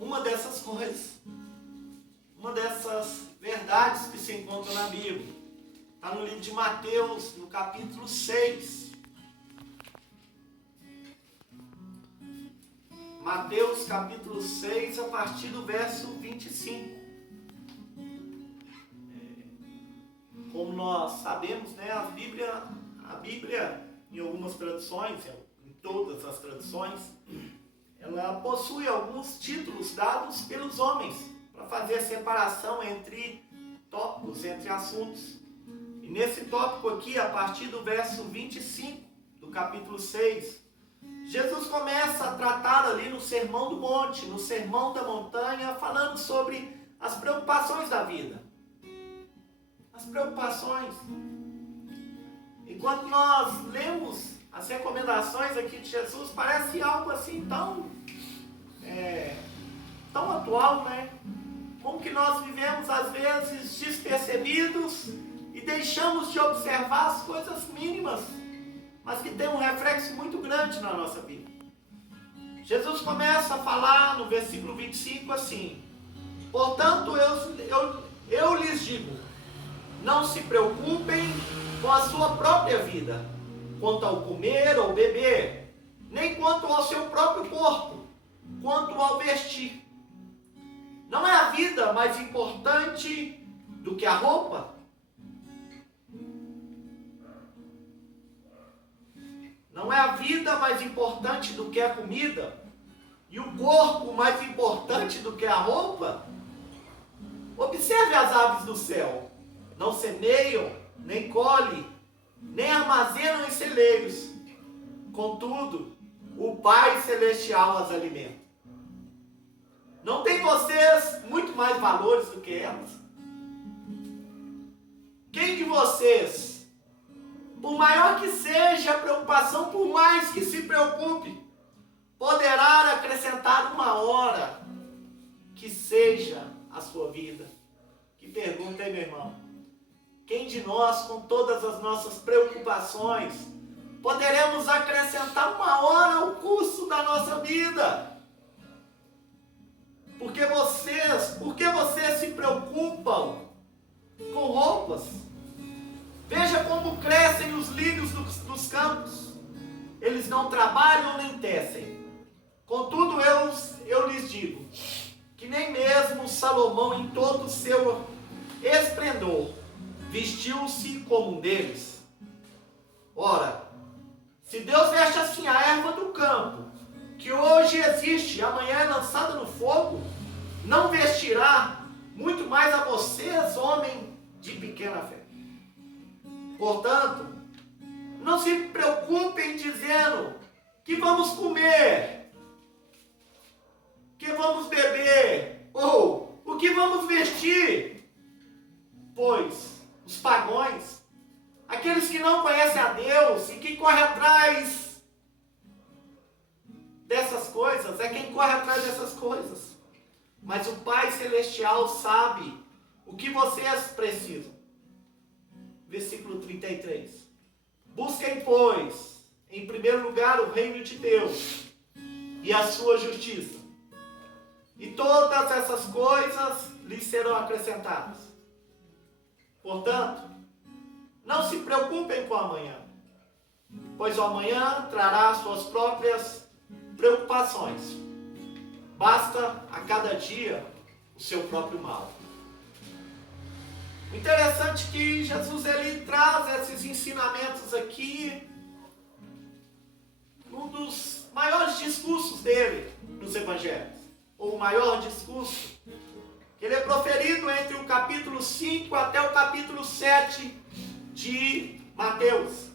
uma dessas coisas, uma dessas verdades que se encontram na Bíblia. Está no livro de Mateus, no capítulo 6. Mateus capítulo 6, a partir do verso 25. Como nós sabemos, né, a Bíblia, em algumas traduções, em todas as traduções, ela possui alguns títulos dados pelos homens para fazer a separação entre tópicos, entre assuntos. E nesse tópico aqui, a partir do verso 25 do capítulo 6, Jesus começa a tratar ali no Sermão do Monte, no Sermão da Montanha, falando sobre as preocupações da vida. As preocupações. Enquanto nós lemos as recomendações aqui de Jesus, parece algo assim tão atual, né? Como que nós vivemos às vezes despercebidos e deixamos de observar as coisas mínimas, mas que tem um reflexo muito grande na nossa vida. Jesus começa a falar no versículo 25 assim: portanto eu lhes digo, não se preocupem com a sua própria vida, quanto ao comer ou beber, nem quanto ao seu próprio corpo, quanto ao vestir. Não é a vida mais importante do que a roupa? Não é a vida mais importante do que a comida? E o corpo mais importante do que a roupa? Observe as aves do céu. Não semeiam, nem colhem, nem armazenam em celeiros. Contudo, o Pai Celestial as alimenta. Não tem vocês muito mais valores do que elas? Quem de vocês, por maior que seja a preocupação, por mais que se preocupe, poderá acrescentar uma hora que seja a sua vida? Que pergunta, hein, meu irmão? Quem de nós, com todas as nossas preocupações, poderemos acrescentar uma hora ao curso da nossa vida? Por que vocês se preocupam com roupas? Veja como crescem os lírios dos campos. Eles não trabalham nem tecem. Contudo, eu lhes digo, que nem mesmo Salomão, em todo o seu esplendor, vestiu-se como um deles. Ora, se Deus veste assim a erva do campo, que hoje existe e amanhã é lançada no fogo, não vestirá muito mais a vocês, homem de pequena fé. Portanto, não se preocupem dizendo que vamos comer, que vamos beber, ou o que vamos vestir, pois os pagãos, aqueles que não conhecem a Deus e que correm atrás dessas coisas, é quem corre atrás dessas coisas. Mas o Pai Celestial sabe o que vocês precisam. Versículo 33. Busquem, pois, em primeiro lugar o reino de Deus e a sua justiça, e todas essas coisas lhes serão acrescentadas. Portanto, não se preocupem com o amanhã, pois o amanhã trará suas próprias preocupações. Basta a cada dia o seu próprio mal. Interessante que Jesus ele traz esses ensinamentos aqui num dos maiores discursos dele nos evangelhos, ou o maior discurso, que ele é proferido entre o capítulo 5 até o capítulo 7 de Mateus,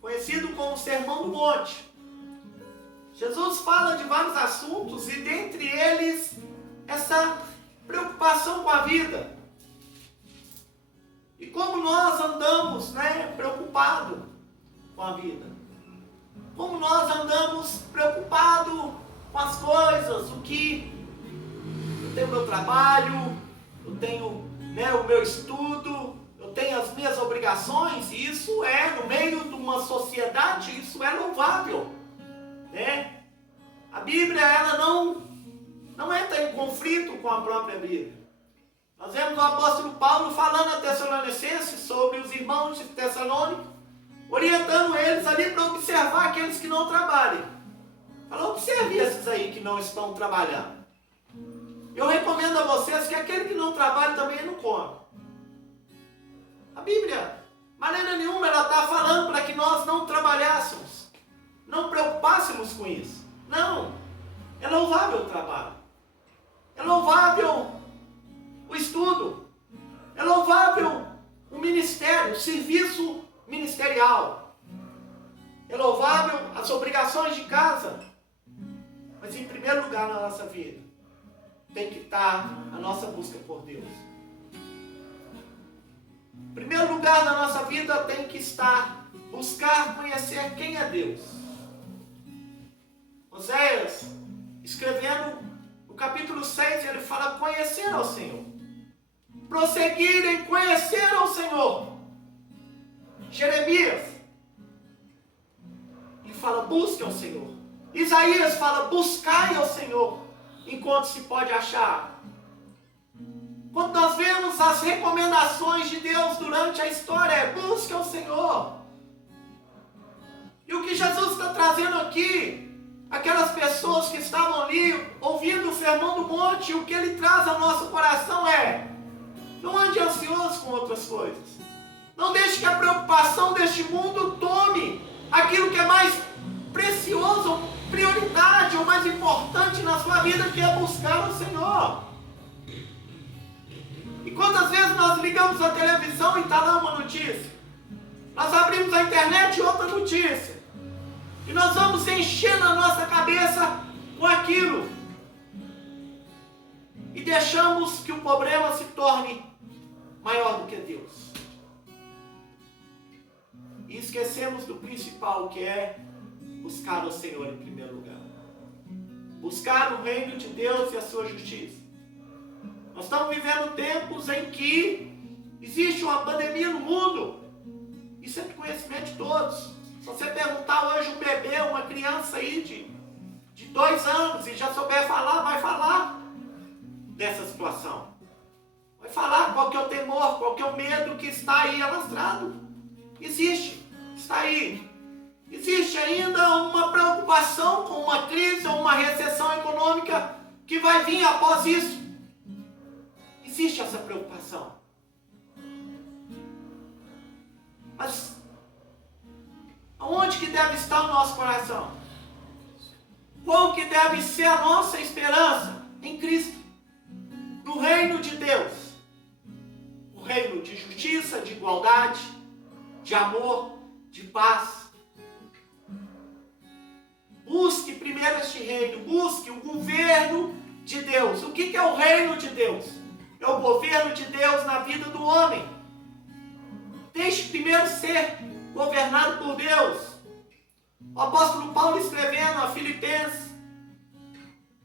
conhecido como o Sermão do Monte. Jesus fala de vários assuntos e dentre eles essa preocupação com a vida. E como nós andamos, preocupados com a vida? Como nós andamos preocupados com as coisas, o que eu tenho meu trabalho, eu tenho o meu estudo, eu tenho as minhas obrigações, e isso no meio de uma sociedade, isso é louvável. A Bíblia ela não entra em conflito com a própria Bíblia. Nós vemos o apóstolo Paulo falando a Tessalonicenses sobre os irmãos de Tessalônica, orientando eles ali para observar aqueles que não trabalhem. Fala, observe esses aí que não estão trabalhando. Eu recomendo a vocês que aquele que não trabalha também não come. A Bíblia, de maneira nenhuma, ela está falando para que nós não trabalhássemos, não preocupássemos com isso. Não, é louvável o trabalho, é louvável o estudo, é louvável o ministério, o serviço ministerial, é louvável as obrigações de casa, mas em primeiro lugar na nossa vida tem que estar a nossa busca por Deus. Em primeiro lugar na nossa vida tem que estar buscar conhecer quem é Deus. Oséias, escrevendo no capítulo 6, ele fala conhecer ao Senhor, prosseguir em conhecer ao Senhor. Jeremias, ele fala busque ao Senhor. Isaías fala buscai ao Senhor enquanto se pode achar. Quando nós vemos as recomendações de Deus durante a história, é busque ao Senhor. E o que Jesus está trazendo aqui, aquelas pessoas que estavam ali ouvindo o Sermão do Monte, o que ele traz ao nosso coração é: não ande ansioso com outras coisas. Não deixe que a preocupação deste mundo tome aquilo que é mais precioso, prioridade ou mais importante na sua vida, que é buscar o Senhor. E quantas vezes nós ligamos a televisão e está lá uma notícia? Nós abrimos a internet e outra notícia. E nós vamos enchendo a nossa cabeça com aquilo. E deixamos que o problema se torne maior do que Deus. E esquecemos do principal, que é buscar o Senhor em primeiro lugar. Buscar o reino de Deus e a sua justiça. Nós estamos vivendo tempos em que existe uma pandemia no mundo. Isso é de conhecimento de todos. Se você perguntar hoje um bebê, uma criança aí de 2 anos e já souber falar, vai falar dessa situação. Vai falar qual que é o temor, qual que é o medo que está aí alastrado. Existe, está aí. Existe ainda uma preocupação com uma crise ou uma recessão econômica que vai vir após isso. Existe essa preocupação. Mas aonde que deve estar o nosso coração? Qual que deve ser a nossa esperança? Em Cristo. No reino de Deus. O reino de justiça, de igualdade, de amor, de paz. Busque primeiro este reino, busque o governo de Deus. O que é o reino de Deus? É o governo de Deus na vida do homem. Deixe primeiro ser governado por Deus. O apóstolo Paulo, escrevendo a Filipenses,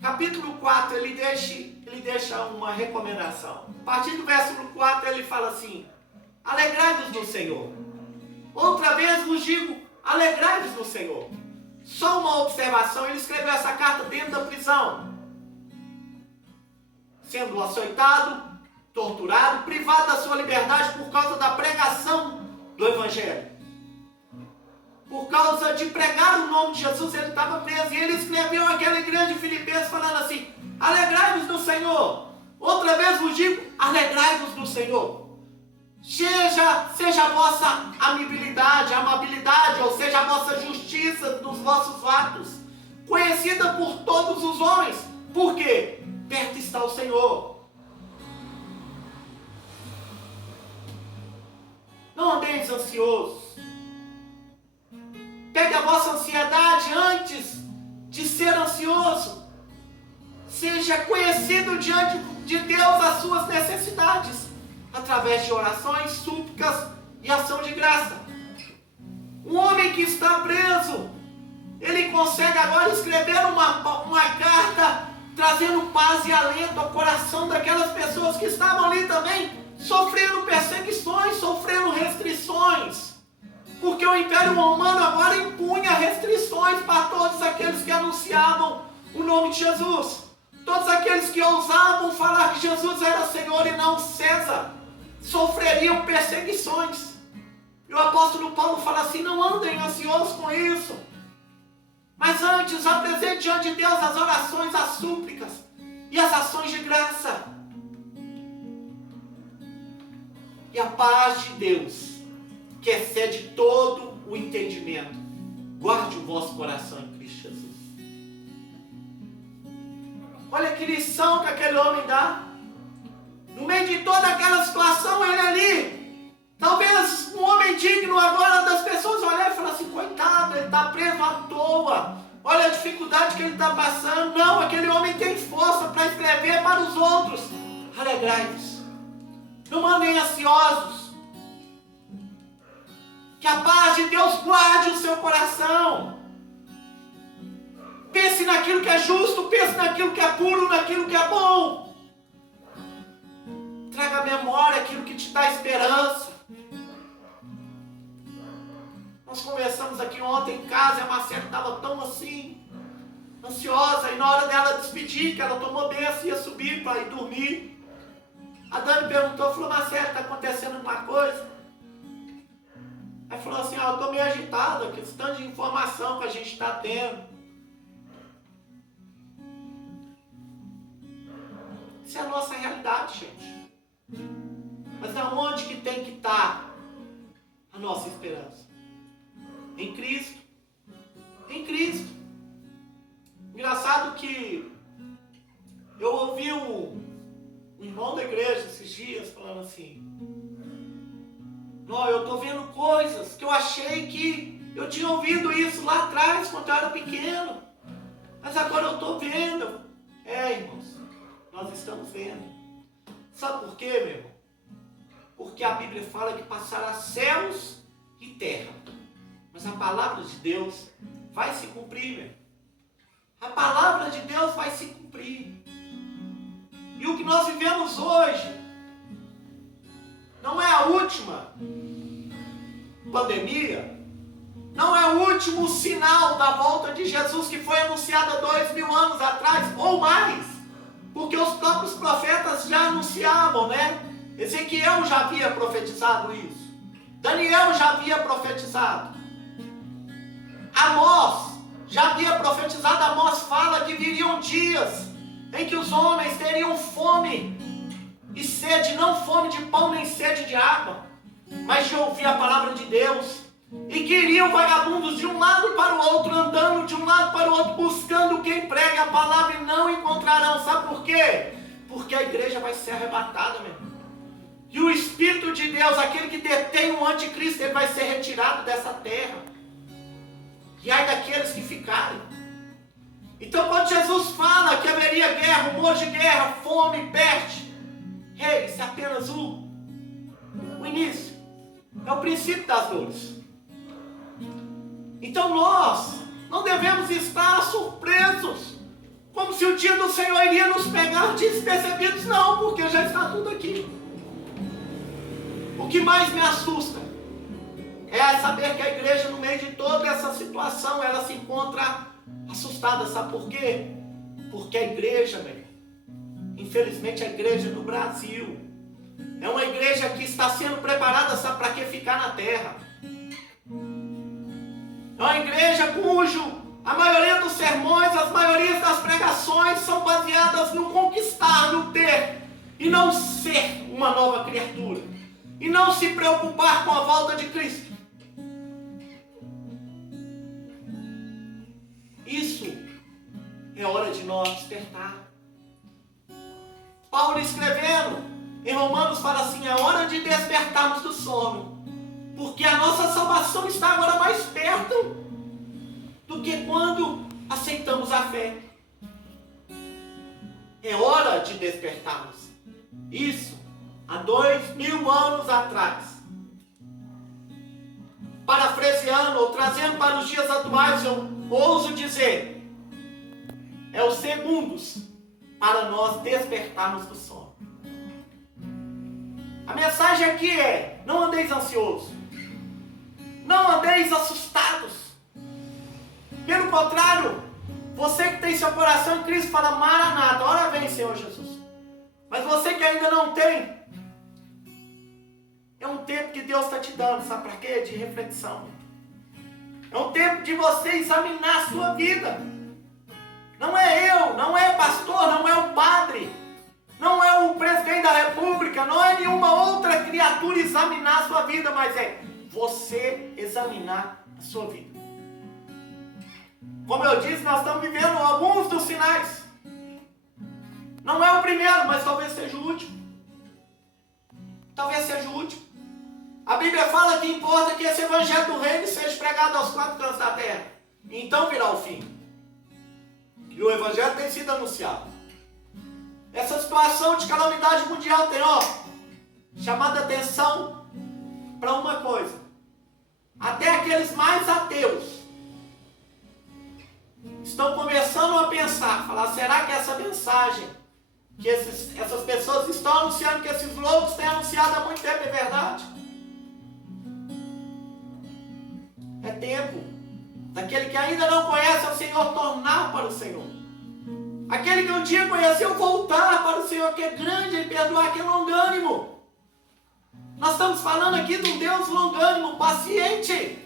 capítulo 4, ele deixa uma recomendação. A partir do versículo 4 ele fala assim: alegrai-vos no Senhor. Outra vez vos digo, alegrai-vos no Senhor. Só uma observação, ele escreveu essa carta dentro da prisão, sendo açoitado, torturado, privado da sua liberdade por causa da pregação do Evangelho. Por causa de pregar o nome de Jesus, ele estava preso. E ele escreveu aquela igreja de Filipenses falando assim: alegrai-vos no Senhor. Outra vez vos digo, alegrai-vos no Senhor. Seja a vossa amabilidade, ou seja, a vossa justiça nos vossos atos, conhecida por todos os homens. Por quê? Perto está o Senhor. Não andeis ansiosos. Pegue a vossa ansiedade antes de ser ansioso. Seja conhecido diante de Deus as suas necessidades, através de orações, súplicas e ação de graça. Um homem que está preso, ele consegue agora escrever uma carta trazendo paz e alento ao coração daquelas pessoas que estavam ali também, sofrendo perseguições, sofrendo restrições. Porque o Império Romano agora impunha restrições para todos aqueles que anunciavam o nome de Jesus. Todos aqueles que que ousavam falar que Jesus era Senhor e não César sofreriam perseguições. E o apóstolo Paulo fala assim: não andem ansiosos com isso, mas antes apresente diante de Deus as orações, as súplicas e as ações de graça. E a paz de Deus, que excede todo o entendimento, guarde o vosso coração em Cristo Jesus. Olha que lição que aquele homem dá. No meio de toda aquela situação, ele ali, talvez um homem digno agora das pessoas olharem e falar assim: coitado, ele está preso à toa. Olha a dificuldade que ele está passando. Não, aquele homem tem força para escrever para os outros: alegrai-vos, não andem ansiosos. Que a paz de Deus guarde o seu coração. Pense naquilo que é justo, pense naquilo que é puro, naquilo que é bom. Traga à memória aquilo que te dá esperança. Nós conversamos aqui ontem em casa e a Marcela estava tão assim, ansiosa, e na hora dela despedir, que ela tomou benção e ia subir para ir dormir, a Dani perguntou, falou: Marcela, está acontecendo alguma coisa? Aí falou assim: eu estou meio agitada, que esse tanto de informação que a gente está tendo. Isso é a nossa realidade, gente. Mas aonde que tem que estar a nossa esperança? Em Cristo. Em Cristo. Engraçado que eu ouvi um irmão da igreja esses dias falando assim: não, eu estou vendo coisas que eu achei que eu tinha ouvido isso lá atrás, quando eu era pequeno. Mas agora eu estou vendo. Irmãos, nós estamos vendo. Sabe por quê, meu irmão? Porque a Bíblia fala que passará céus e terra. Mas a palavra de Deus vai se cumprir, meu irmão. A palavra de Deus vai se cumprir. E o que nós vivemos hoje não é a última pandemia, não é o último sinal da volta de Jesus que foi anunciado há 2000 anos atrás, ou mais, porque os próprios profetas já anunciavam, né? Ezequiel já havia profetizado isso, Daniel já havia profetizado, Amós já havia profetizado. Amós fala que viriam dias em que os homens teriam fome e sede, não fome de pão nem sede de água, mas de ouvir a palavra de Deus, e que iriam vagabundos de um lado para o outro, andando de um lado para o outro, buscando quem pregue a palavra, e não encontrarão. Sabe por quê? Porque a igreja vai ser arrebatada, meu irmão. E o Espírito de Deus, aquele que detém o anticristo, ele vai ser retirado dessa terra. E ai daqueles que ficarem. Então, quando Jesus fala que haveria guerra, rumor de guerra, fome, peste, isso é apenas o início, é o princípio das dores. Então nós não devemos estar surpresos, como se o dia do Senhor iria nos pegar despercebidos. Não, porque já está tudo aqui. O que mais me assusta é saber que a igreja, no meio de toda essa situação, ela se encontra assustada. Sabe por quê? Porque a igreja, infelizmente, a igreja do Brasil é uma igreja que está sendo preparada, sabe para que? Ficar na terra. É uma igreja cujo a maioria dos sermões, as maiorias das pregações são baseadas no conquistar, no ter, e não ser uma nova criatura, e não se preocupar com a volta de Cristo. Isso é hora de nós despertar. Paulo, escrevendo em Romanos, fala assim: é hora de despertarmos do sono, porque a nossa salvação está agora mais perto do que quando aceitamos a fé. É hora de despertarmos. Isso há 2000 anos atrás. Parafraseando ou trazendo para os dias atuais, eu ouso dizer, é os segundos para nós despertarmos do sono. A mensagem aqui é: não andeis ansiosos, não andeis assustados. Pelo contrário, Você que tem seu coração em Cristo, fala: Maranata, ora vem, Senhor Jesus. Mas você que ainda não tem, é um tempo que Deus está te dando, sabe para quê? De reflexão. É um tempo de você examinar a sua vida. Não é eu, não é pastor, não é o padre, não é o presidente da república, não é nenhuma outra criatura examinar a sua vida, mas é você examinar a sua vida. Como eu disse, nós estamos vivendo alguns dos sinais. Não é o primeiro, mas talvez seja o último. Talvez seja o último. A Bíblia fala que importa que esse evangelho do reino seja pregado aos quatro cantos da terra. Então virá o fim. E o evangelho tem sido anunciado. Essa situação de calamidade mundial tem, chamado a atenção para uma coisa. Até aqueles mais ateus estão começando a pensar, falar: será que essa mensagem que essas pessoas estão anunciando, que esses loucos têm anunciado há muito tempo, é verdade? É tempo daquele que ainda não conhece o Senhor tornar para o Senhor. Aquele que um dia conheceu voltar para o Senhor, que é grande em perdoar, que é longânimo. Nós estamos falando aqui de um Deus longânimo, paciente.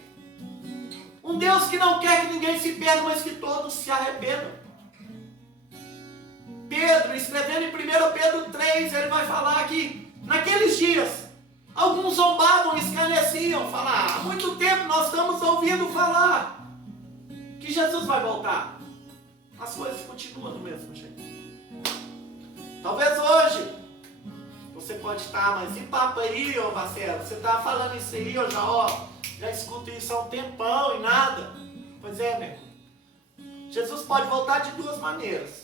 Um Deus que não quer que ninguém se perda, mas que todos se arrependam. Pedro, escrevendo em 1 Pedro 3, ele vai falar que naqueles dias alguns zombavam, escarneciam, falaram: há muito tempo nós estamos ouvindo falar que Jesus vai voltar. As coisas continuam do mesmo jeito. Talvez hoje você pode estar: mas e papo aí, ô Marcelo? Você está falando isso aí, eu já escuto isso há um tempão e nada. Pois é, meu irmão. Jesus pode voltar de duas maneiras.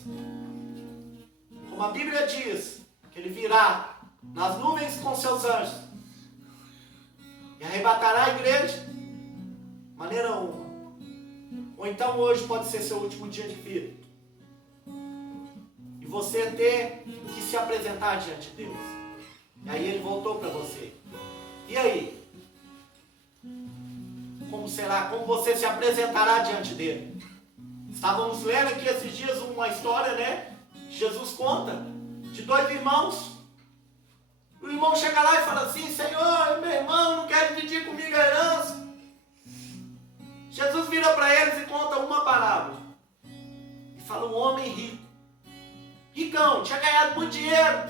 Como a Bíblia diz, que ele virá nas nuvens com seus anjos e arrebatará a igreja. Maneira uma. Ou então hoje pode ser seu último dia de vida. E você ter que se apresentar diante de Deus. E aí ele voltou para você. E aí? Como será? Como você se apresentará diante dele? Estávamos lendo aqui esses dias uma história, né? Jesus conta de dois irmãos. O irmão chega lá e fala assim: Senhor, meu irmão não quer dividir comigo a herança. Jesus vira para eles e conta uma parábola. E fala: um homem rico, ricão, tinha ganhado muito dinheiro.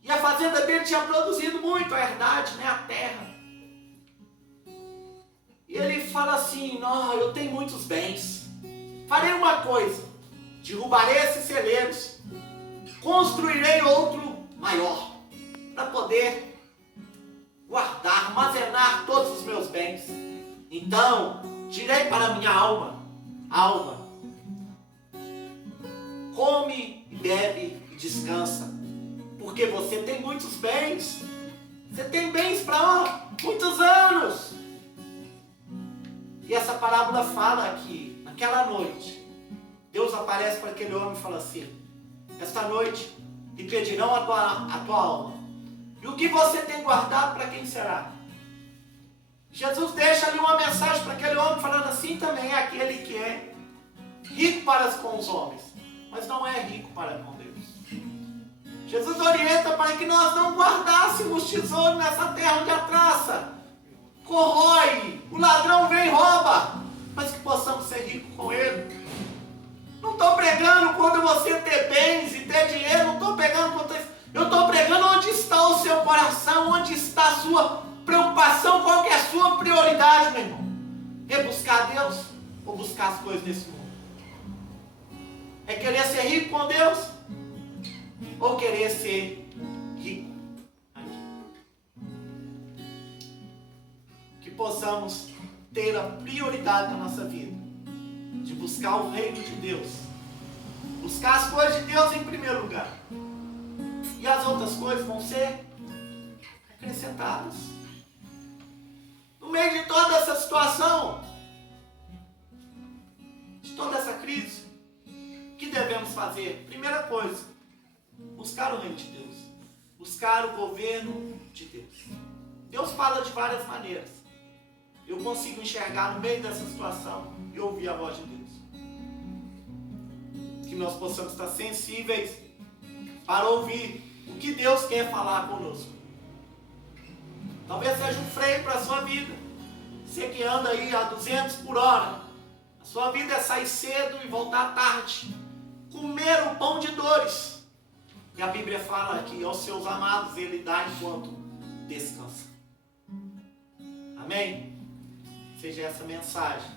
E a fazenda dele tinha produzido muito, a herdade, né, a terra. E ele fala assim: não, eu tenho muitos bens. Farei uma coisa: derrubarei esses celeiros, construirei outro maior, para poder guardar, armazenar todos os meus bens. Então direi para a minha alma: come e bebe e descansa, porque você tem muitos bens. Você tem bens para muitos anos. E essa parábola fala que naquela noite Deus aparece para aquele homem e fala assim: esta noite lhe pedirão a tua alma. E o que você tem guardado, para quem será? Jesus deixa ali uma mensagem para aquele homem, falando assim: também é aquele que é rico para com os homens, mas não é rico para com Deus. Jesus orienta para que nós não guardássemos tesouro nessa terra onde a traça corrói, o ladrão vem e rouba, mas que possamos ser ricos com ele. Não estou pregando quando você ter bens e ter dinheiro, não estou pregando quando eu estou pregando onde está o seu coração, onde está a sua preocupação, qual que é a sua prioridade, meu irmão. É buscar Deus ou buscar as coisas desse mundo? É querer ser rico com Deus ou querer ser rico aqui? Que possamos ter a prioridade na nossa vida de buscar o reino de Deus, buscar as coisas de Deus em primeiro lugar, e as outras coisas vão ser acrescentadas. No meio de toda essa situação, de toda essa crise, o que devemos fazer? Primeira coisa, buscar o reino de Deus, buscar o governo de Deus. Deus fala de várias maneiras. Eu consigo enxergar no meio dessa situação e ouvir a voz de Deus. que nós possamos estar sensíveis para ouvir o que Deus quer falar conosco. Talvez seja um freio para a sua vida. Você que anda aí a 200 por hora, a sua vida é sair cedo e voltar tarde, comer o pão de dores. E a Bíblia fala que aos seus amados Ele dá enquanto descansa. Amém? Seja essa mensagem,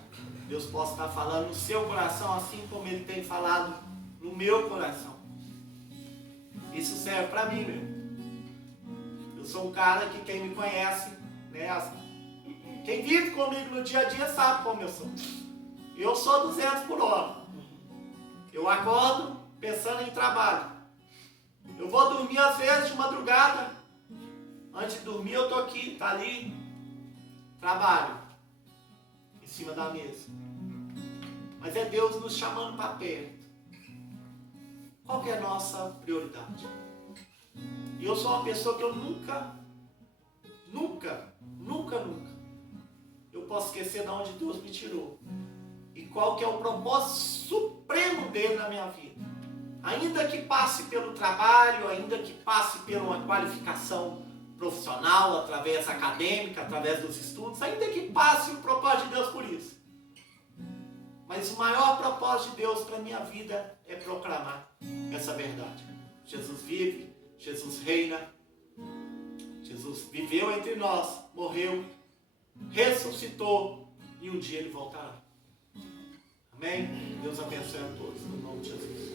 Deus possa estar falando no seu coração, assim como Ele tem falado no meu coração. Isso serve para mim, meu. Eu sou um cara que quem me conhece, né, quem vive comigo no dia a dia sabe como eu sou. Eu sou 200 por hora. Eu acordo pensando em trabalho. Eu vou dormir às vezes de madrugada. Antes de dormir eu estou aqui, tá ali, trabalho, em cima da mesa. Mas é Deus nos chamando para perto. Qual que é a nossa prioridade? E eu sou uma pessoa que eu nunca eu posso esquecer de onde Deus me tirou. E qual que é o propósito supremo dele na minha vida. Ainda que passe pelo trabalho, ainda que passe por uma qualificação profissional, através acadêmica, através dos estudos, ainda que passe o propósito de Deus por isso. Mas o maior propósito de Deus para a minha vida é proclamar essa verdade. Jesus vive, Jesus reina, Jesus viveu entre nós, morreu, ressuscitou e um dia Ele voltará. Amém? Deus abençoe a todos, no nome de Jesus.